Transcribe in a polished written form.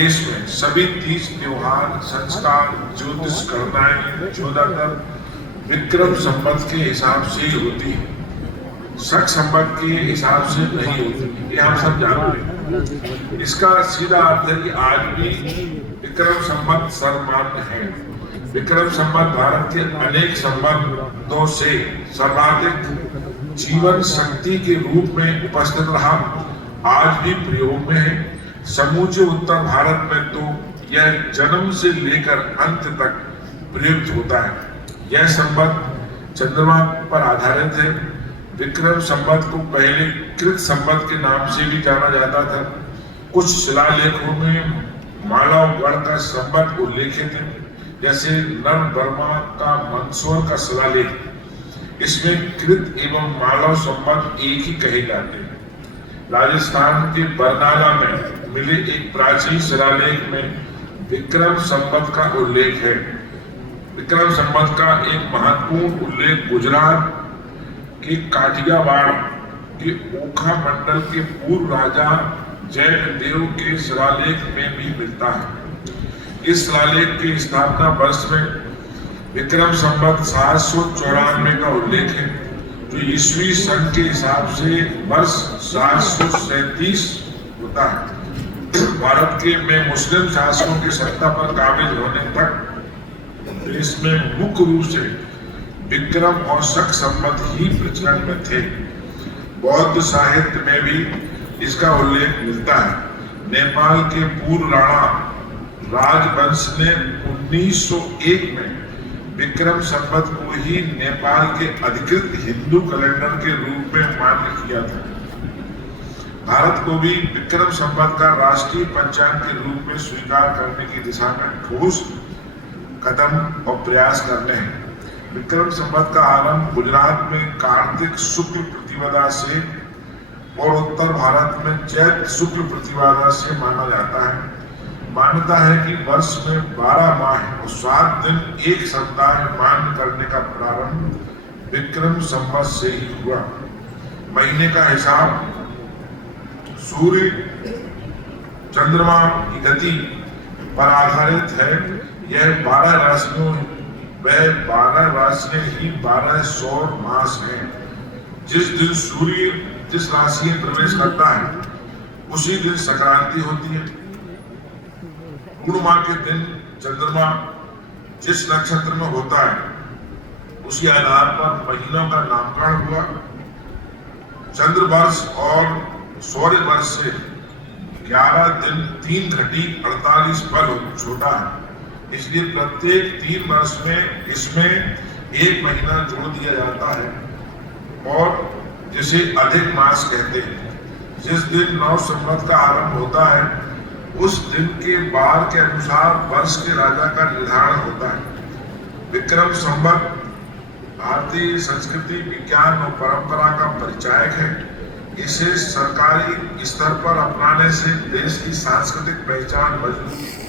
देश में सभी तीज त्योहार, संस्कार, ज्योतिष गणनाएं ज्यादातर विक्रम संवत के हिसाब से ही होती है, शक संवत के हिसाब से नहीं होती। ये हम सब जानते हैं। इसका सीधा अर्थ है कि आज भी विक्रम संवत सर्वमान्य है। विक्रम संवत भारत के अनेक संवतों से सर्वाधिक जीवन शक्ति के रूप में उपस्थित रहा, आज भी प्रयोग में है। समूचे उत्तर भारत में तो यह जन्म से लेकर अंत तक प्रयुक्त होता है। यह संवत चंद्रमा पर आधारित है। विक्रम संवत को पहले कृत संवत के नाम से भी जाना जाता था। कुछ शिलालेखों में मालवगढ़ का संवत उल्लेखित है, जैसे नर वर्मा का मंदसौर का शिलालेख। इसमें कृत एवं मालव संवत एक ही कहे जाते हैं। राजस्थान के बरनाला में मिले एक प्राचीन शिलालेख में विक्रम संवत का उल्लेख है। विक्रम संवत का एक महत्वपूर्ण उल्लेख गुजरात के काठियावाड़ के ओखा मंडल के पूर्व राजा जयदेव के शिलालेख में भी मिलता है। इस शिलालेख के स्थापना वर्ष में विक्रम संवत 794 का उल्लेख है, जो ईस्वी सन के हिसाब से वर्ष 737 होता है। भारत के में मुस्लिम शासकों की सत्ता पर काबिज होने तक देश में मुख्य रूप से विक्रम और शक संवत ही प्रचलन में थे। बौद्ध साहित्य में भी इसका उल्लेख मिलता है। नेपाल के पूर्व राणा राजवंश ने 1901 में विक्रम संवत को ही नेपाल के अधिकृत हिंदू कैलेंडर के रूप में मान्य किया था। भारत को भी विक्रम संवत का राष्ट्रीय पंचांग के रूप में स्वीकार करने की दिशा में ठोस कदम और प्रयास करने हैं। विक्रम संवत का आरंभ गुजरात में कार्तिक शुक्ल प्रतिपदा से और उत्तर भारत में चैत्र शुक्ल प्रतिपदा से माना जाता है। मान्यता है कि वर्ष में 12 माह और 7 दिन एक सप्ताह मान्य करने का प्रारंभ विक्रम संवत से ही हुआ। महीने का हिसाब सूर्य चंद्रमा की गति पर आधारित है। यह 12 राशियों वह 12 राशियां ही 12 सौर मास हैं। जिस दिन सूर्य जिस राशि में प्रवेश करता है उसी दिन संक्रांति होती है। पूर्णिमा के दिन चंद्रमा जिस नक्षत्र में होता है उसी आधार पर महीनों का नामकरण हुआ। चंद्र वर्ष और सौर्य वर्ष से 11 दिन 3 घटी 48 पल छोटा है, इसलिए प्रत्येक 3 वर्ष में इसमें एक महीना जोड़ दिया जाता है और जिसे अधिक मास कहते हैं। जिस दिन नव संवत का आरंभ होता है उस दिन के वार के अनुसार वर्ष के राजा का निर्धारण होता है। विक्रम संवत भारतीय संस्कृति, विज्ञान और परंपरा का परिचायक है। इसे सरकारी स्तर पर अपनाने से देश की सांस्कृतिक पहचान मजबूत